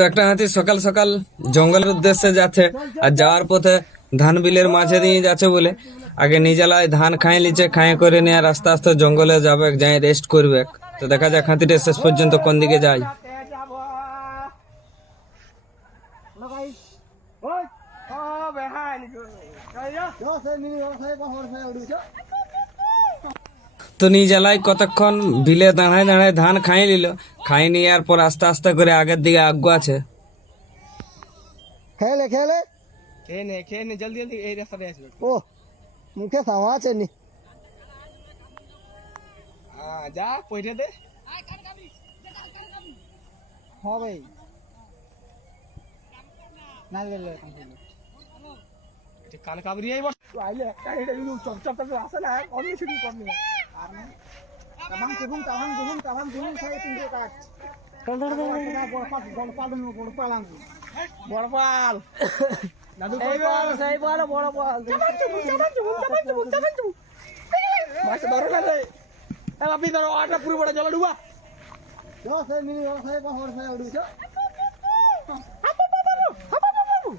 তো একটা হাতি সকাল সকাল জঙ্গলের উদ্দেশ্যে যাচ্ছে আর যাওয়ার পথে ধান বিলের মাঝে দিয়ে যাচ্ছে বলে। আগে নিজেলায় ধান খাই লিচে খাই করে নিয়ে আর আস্তে আস্তে জঙ্গলে যাবে যাই রেস্ট করবে। তো দেখা যাক হাতিটা শেষ পর্যন্ত কোন দিকে যায়। তো নিজেলাই কতক্ষণ? বিলে দাঁড়ায় দাঁড়ায় ধান খাই নিল। খাই নিয়ে পর আস্তে আস্তে করে আগের দিকে আগ্য আছে। খেলে খেলে। খেয়ে নে খেয়ে নে জলদি জলদি। এই রাস্তাতে আসবে। ও মুখে সাওয়া আছে নি। হ্যাঁ যা পয়সা দে। ভাই না গেলে কান কাবরি আইব আইলে একটা এটা চপ চপ চপ আসে না অন্য শুরু করনি Tamang kibung tawang kibung tawang kibung saya tinggi kat. Kalau kalau kita gorpal gorpal dan gorpal lagi. Gorpal. Nadu gorpal saya bala gorpal. Cabat cubung cabat cubung cabat cubung cabat cubung. Masih baru kan saya. Eh tapi puri pada jalan dua. Ya saya milih saya pahor saya udah. Apa apa apa apa dulu.